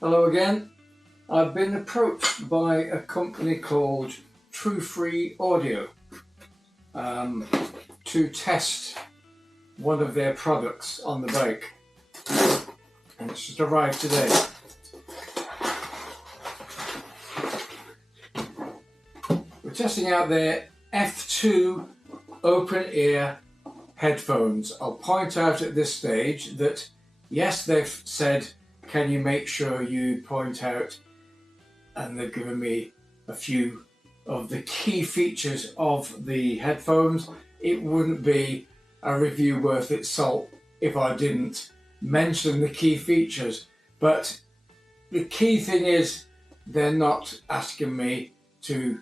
Hello again. I've been approached by a company called Truefree Audio to test one of their products on the bike, and it's just arrived today. We're testing out their F2 open ear headphones. I'll point out at this stage that yes, they've said, can you make sure you point out, and they've given me a few of the key features of the headphones. It wouldn't be a review worth its salt if I didn't mention the key features, but the key thing is they're not asking me to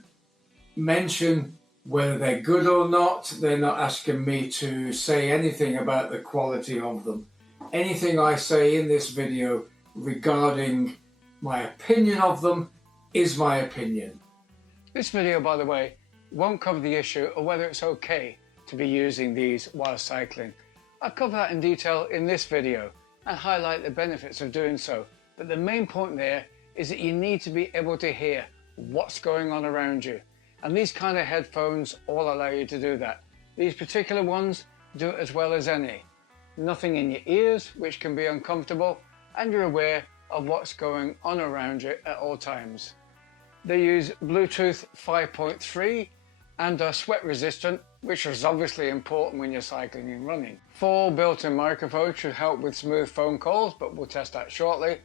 mention whether they're good or not. They're not asking me to say anything about the quality of them. Anything I say in this video regarding my opinion of them is my opinion. This video, by the way, won't cover the issue of whether it's okay to be using these while cycling. I'll cover that in detail in this video and highlight the benefits of doing so. But the main point there is that you need to be able to hear what's going on around you. And these kind of headphones all allow you to do that. These particular ones do it as well as any. Nothing in your ears, which can be uncomfortable, and you're aware of what's going on around you at all times. They use Bluetooth 5.3 and are sweat resistant, which is obviously important when you're cycling and running. 4 built-in microphones should help with smooth phone calls, but we'll test that shortly.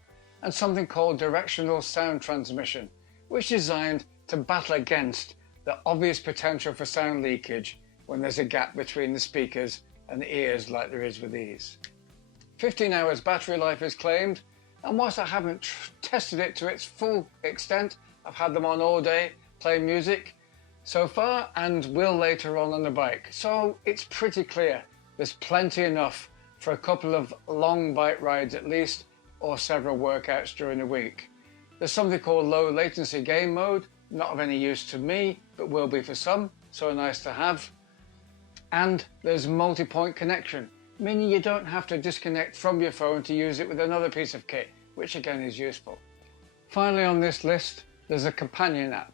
And something called directional sound transmission, which is designed to battle against the obvious potential for sound leakage when there's a gap between the speakers and the ears like there is with these. 15 hours battery life is claimed, and whilst I haven't tested it to its full extent, I've had them on all day playing music so far and will later on the bike. So it's pretty clear there's plenty enough for a couple of long bike rides at least, or several workouts during the week. There's something called low latency game mode, not of any use to me, but will be for some, so nice to have. And there's multi-point connection, meaning you don't have to disconnect from your phone to use it with another piece of kit, which again is useful. Finally on this list, there's a companion app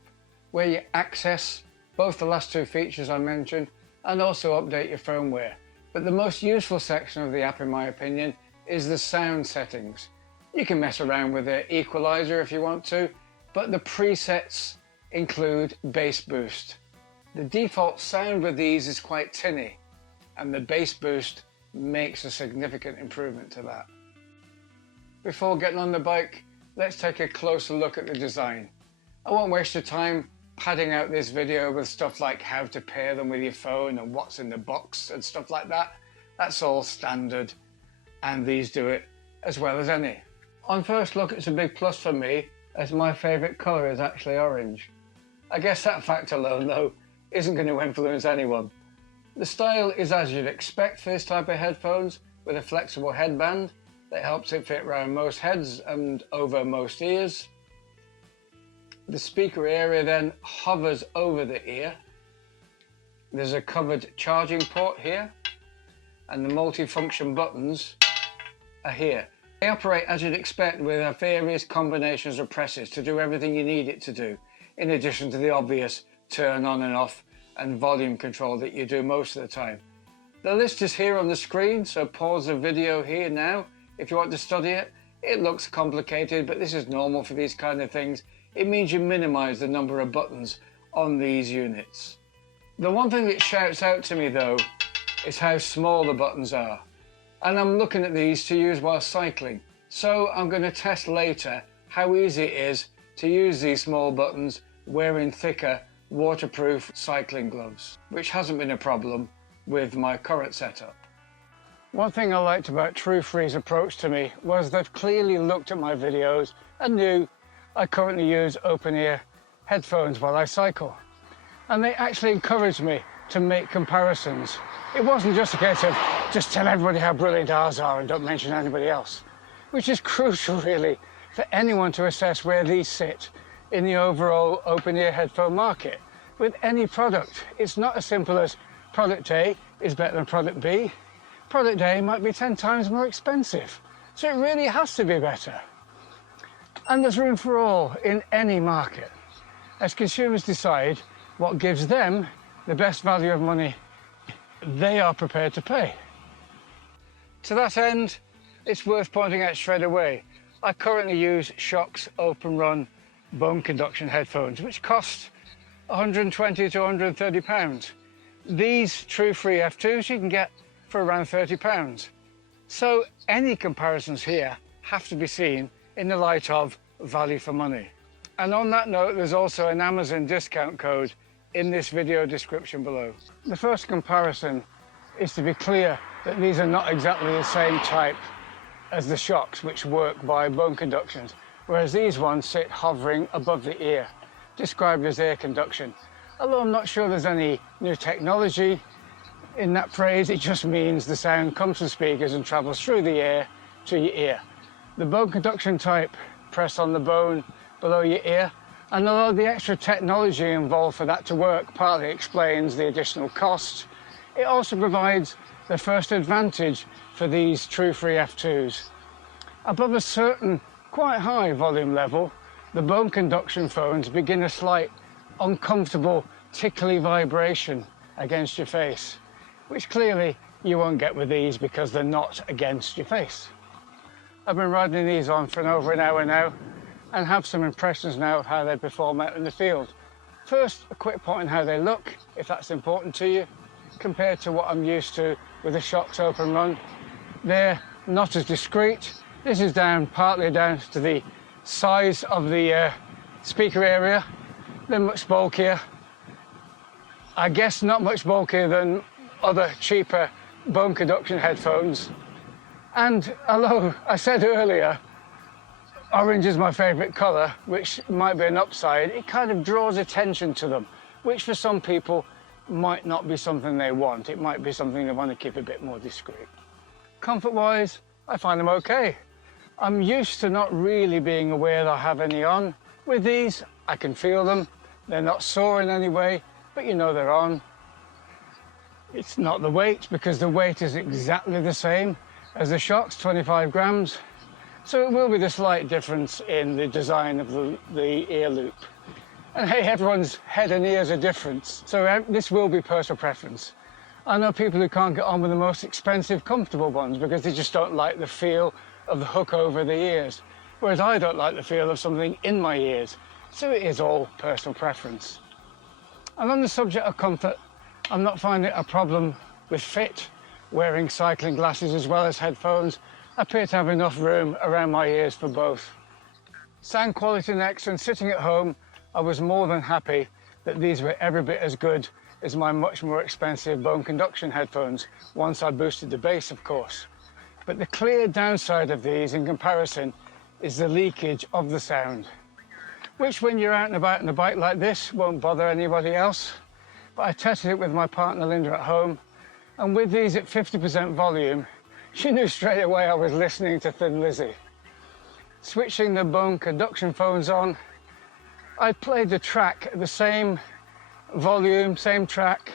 where you access both the last 2 features I mentioned and also update your firmware. But the most useful section of the app, in my opinion, is the sound settings. You can mess around with the equalizer if you want to, but the presets include bass boost. The default sound with these is quite tinny, and the bass boost makes a significant improvement to that. Before getting on the bike, let's take a closer look at the design. I won't waste your time padding out this video with stuff like how to pair them with your phone and what's in the box and stuff like that. That's all standard, and these do it as well as any. On first look, it's a big plus for me, as my favourite colour is actually orange. I guess that fact alone, though, isn't going to influence anyone. The style is as you'd expect for this type of headphones, with a flexible headband that helps it fit around most heads and over most ears. The speaker area then hovers over the ear. There's a covered charging port here, and the multi-function buttons are here. They operate as you'd expect with various combinations of presses to do everything you need it to do, in addition to the obvious turn on and off and volume control that you do most of the time. The list is here on the screen, so pause the video here now if you want to study it. It looks complicated, but this is normal for these kind of things. It means you minimize the number of buttons on these units. The one thing that shouts out to me though is how small the buttons are. And I'm looking at these to use while cycling. So I'm going to test later how easy it is to use these small buttons wearing thicker waterproof cycling gloves, which hasn't been a problem with my current setup. One thing I liked about Truefree's approach to me was they've clearly looked at my videos and knew I currently use open ear headphones while I cycle. And they actually encouraged me to make comparisons. It wasn't just a case of just tell everybody how brilliant ours are and don't mention anybody else, which is crucial really for anyone to assess where these sit in the overall open ear headphone market. With any product, it's not as simple as product A is better than product B. Product A might be 10 times more expensive, so it really has to be better. And there's room for all in any market, as consumers decide what gives them the best value of money they are prepared to pay. To that end, it's worth pointing out straight away, I currently use Shokz Openrun Bone Conduction Headphones, which cost £120 to £130. These Truefree F2s you can get for around £30. So any comparisons here have to be seen in the light of value for money. And on that note, there's also an Amazon discount code in this video description below. The first comparison is to be clear that these are not exactly the same type as the Shokz, which work by bone conductions, whereas these ones sit hovering above the ear, described as air conduction. Although I'm not sure there's any new technology in that phrase, it just means the sound comes from speakers and travels through the air to your ear. The bone conduction type press on the bone below your ear, and although the extra technology involved for that to work partly explains the additional cost, it also provides the first advantage for these Truefree F2s. Above a certain quite high volume level, the bone conduction phones begin a slight uncomfortable tickly vibration against your face, which clearly you won't get with these because they're not against your face. I've been riding these on for over an hour now and have some impressions now of how they perform out in the field. First, a quick point on how they look, if that's important to you, compared to what I'm used to with the Shokz Openrun. They're not as discreet. This is partly down to the size of the speaker area. They're much bulkier. I guess not much bulkier than other cheaper bone conduction headphones. And although I said earlier, orange is my favourite colour, which might be an upside, it kind of draws attention to them, which for some people might not be something they want. It might be something they want to keep a bit more discreet. Comfort-wise, I find them okay. I'm used to not really being aware that I have any on. With these, I can feel them. They're not sore in any way, but you know they're on. It's not the weight, because the weight is exactly the same as the Shokz, 25 grams. So it will be the slight difference in the design of the ear loop. And hey, everyone's head and ears are different, so this will be personal preference. I know people who can't get on with the most expensive, comfortable ones because they just don't like the feel of the hook over the ears, whereas I don't like the feel of something in my ears. So it is all personal preference. And on the subject of comfort, I'm not finding it a problem with fit. Wearing cycling glasses as well as headphones, I appear to have enough room around my ears for both. Sound quality next, and sitting at home, I was more than happy that these were every bit as good as my much more expensive bone conduction headphones, once I boosted the bass, of course. But the clear downside of these in comparison is the leakage of the sound, which when you're out and about on a bike like this won't bother anybody else. But I tested it with my partner Linda at home, and with these at 50% volume, she knew straight away I was listening to Thin Lizzy. Switching the bone conduction phones on, I played the track at the same volume, same track,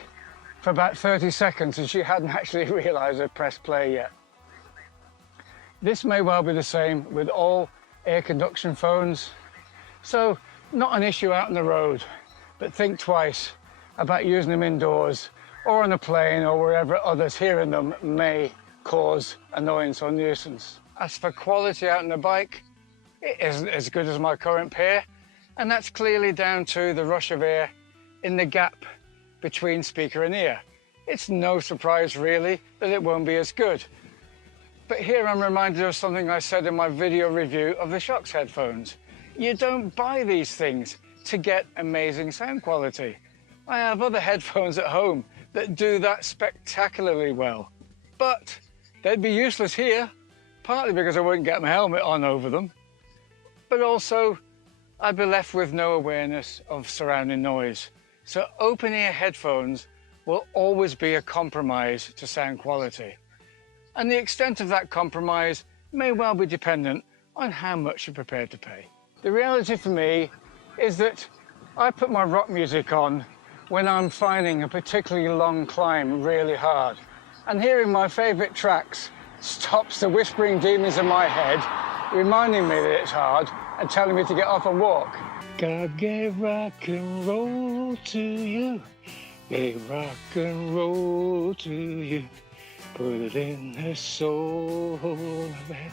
for about 30 seconds, and she hadn't actually realised I'd pressed play yet. This may well be the same with all air conduction phones, so not an issue out on the road, but think twice about using them indoors or on a plane or wherever others hearing them may cause annoyance or nuisance. As for quality out on the bike, it isn't as good as my current pair, and that's clearly down to the rush of air in the gap between speaker and ear. It's no surprise really that it won't be as good. But here I'm reminded of something I said in my video review of the Shokz headphones. You don't buy these things to get amazing sound quality. I have other headphones at home that do that spectacularly well, but they'd be useless here, partly because I wouldn't get my helmet on over them, but also I'd be left with no awareness of surrounding noise. So open ear headphones will always be a compromise to sound quality. And the extent of that compromise may well be dependent on how much you're prepared to pay. The reality for me is that I put my rock music on when I'm finding a particularly long climb really hard. And hearing my favourite tracks stops the whispering demons in my head reminding me that it's hard and telling me to get off and walk. Gotta get rock and roll to you, get rock and roll to you, put it in the soul of it.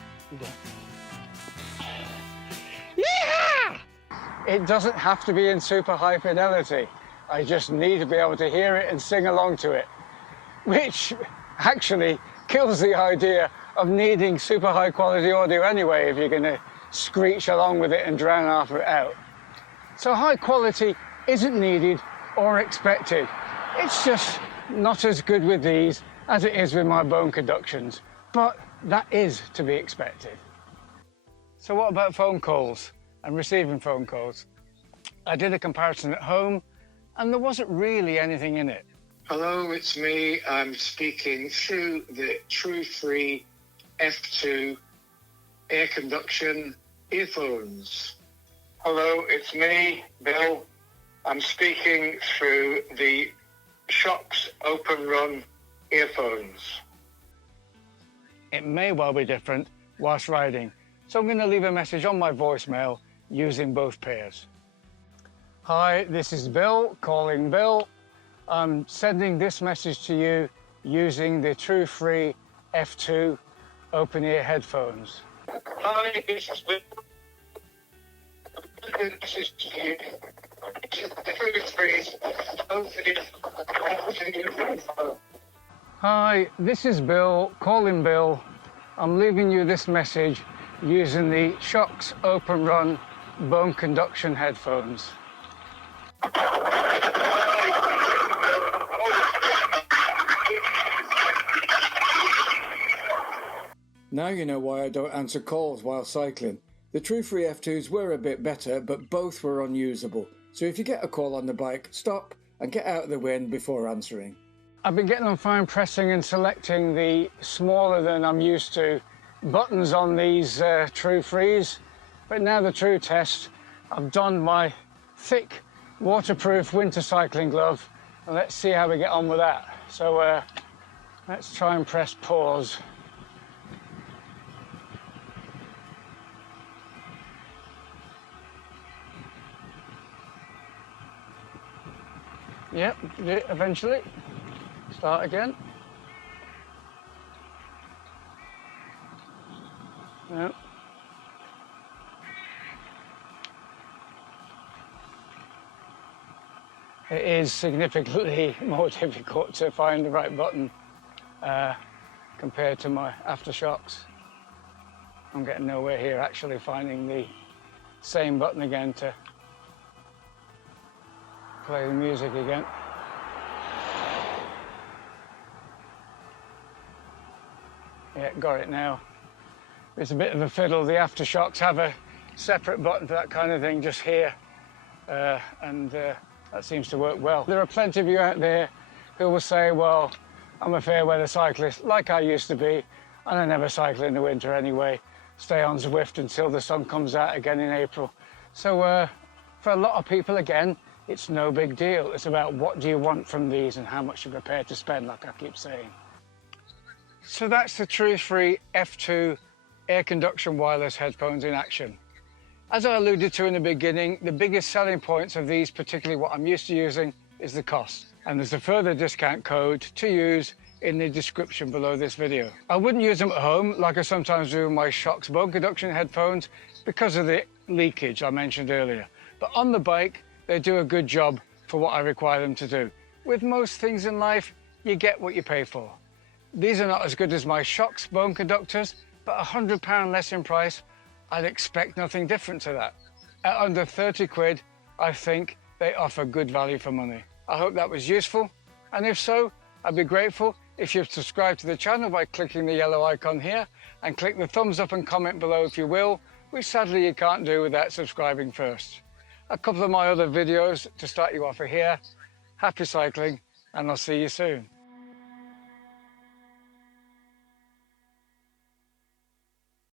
Yeah! It doesn't have to be in super high fidelity. I just need to be able to hear it and sing along to it, which actually kills the idea of needing super high quality audio anyway if you're going to screech along with it and drown half of it out. So high quality isn't needed or expected. It's just not as good with these as it is with my Bone Conductions, but that is to be expected. So what about phone calls and receiving phone calls? I did a comparison at home and there wasn't really anything in it. Hello, it's me. I'm speaking through the Truefree F2 air conduction earphones. Hello, it's me, Bill. I'm speaking through the Shokz Openrun Headphones. It may well be different whilst riding, so I'm going to leave a message on my voicemail using both pairs. Hi, this is Bill, calling Bill. I'm sending this message to you using the Truefree F2 open-ear headphones. Hi, this is Bill. This is you. Hi, this is Bill, calling Bill. I'm leaving you this message using the Shokz Openrun Bone Conduction Headphones. Now you know why I don't answer calls while cycling. The Truefree F2s were a bit better, but both were unusable. So if you get a call on the bike, stop and get out of the wind before answering. I've been getting on fine pressing and selecting the smaller than I'm used to buttons on these Truefrees, but now the true test. I've donned my thick waterproof winter cycling glove and let's see how we get on with that. So let's try and press pause. Yep, did it eventually. Start again. Yep. It is significantly more difficult to find the right button compared to my aftershocks. I'm getting nowhere here actually finding the same button again to play the music again. Yeah, got it now. It's a bit of a fiddle. The aftershocks have a separate button for that kind of thing just here, and that seems to work well. There are plenty of you out there who will say, well, I'm a fair weather cyclist like I used to be, and I never cycle in the winter anyway. Stay on Zwift until the sun comes out again in April. So for a lot of people, again, it's no big deal. It's about what do you want from these and how much you're prepared to spend, like I keep saying. So that's the Truefree F2 air conduction wireless headphones in action. As I alluded to in the beginning, the biggest selling points of these, particularly what I'm used to using, is the cost. And there's a further discount code to use in the description below this video. I wouldn't use them at home like I sometimes do with my Shokz Bone Conduction Headphones because of the leakage I mentioned earlier. But on the bike, they do a good job for what I require them to do. With most things in life, you get what you pay for. These are not as good as my Shokz Bone Conductors, but £100 less in price, I'd expect nothing different to that. At under 30 quid, I think they offer good value for money. I hope that was useful, and if so, I'd be grateful if you'd subscribe to the channel by clicking the yellow icon here, and click the thumbs up and comment below if you will, which sadly you can't do without subscribing first. A couple of my other videos to start you off are here. Happy cycling, and I'll see you soon.